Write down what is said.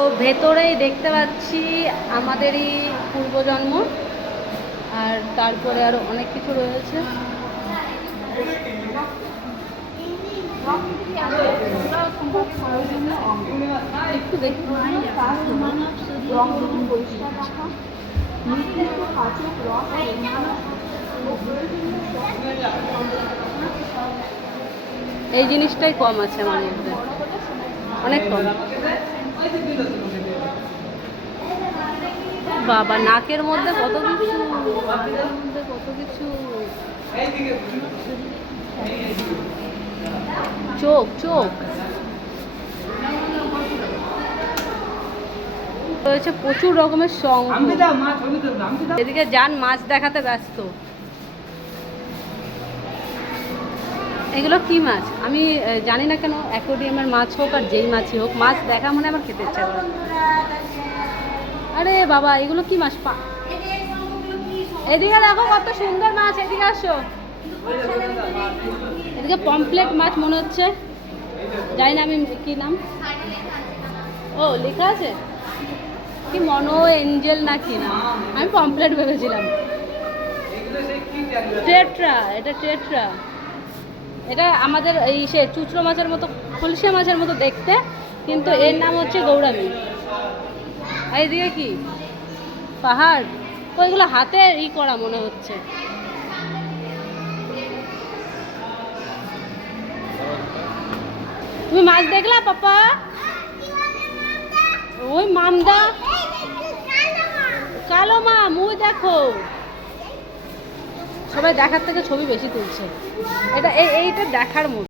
তো ভেতরেই দেখতে পাচ্ছি আমাদেরই পূর্বজন্ম, আর তারপরে আরো অনেক কিছু রয়েছে। একটু দেখি এই জিনিসটাই কম আছে আমার মধ্যে, অনেক কম। বাবা নাকের মধ্যে কত কিছু, নাকের মধ্যে কত কিছু, চোখ চোখ রয়েছে, প্রচুর রকমের শঙ্খ। এদিকে যান মাছ দেখাতে ব্যস্ত। এগুলো কি মাছ আমি জানি না কেন, অ্যাকোয়ারিয়ামের মাছ হোক আর যেই মাছই হোক, মাছ দেখা মানে আমার খেতে ইচ্ছা করে। আরে বাবা এগুলো কি মাছ? এদিকে দেখো কত সুন্দর মাছ, এদিকে আসো। এদিকে পমপ্লেট মাছ মনে হচ্ছে, জানি না আমি কি নাম। ও লেখা আছে কি মনো এঞ্জেল না কি না, আমি পমপ্লেট ভেবেছিলাম। টেট্রা, এটা টেট্রা। এটা আমাদের এই সে চুচড়ো মাছের মতো, খলসিয়া মাছের মতো দেখতে, কিন্তু এর নাম হচ্ছে গৌরামী। আর এদিকে কি পাহাড়, ওইগুলো হাতে করা মনে হচ্ছে। তুমি মাছ দেখলা পাপা? ওই মামদা, কালো মাম, ওই দেখো। সবাই দেখার থেকে ছবি বেশি তুলছে, এটা এইটা দেখার মতো।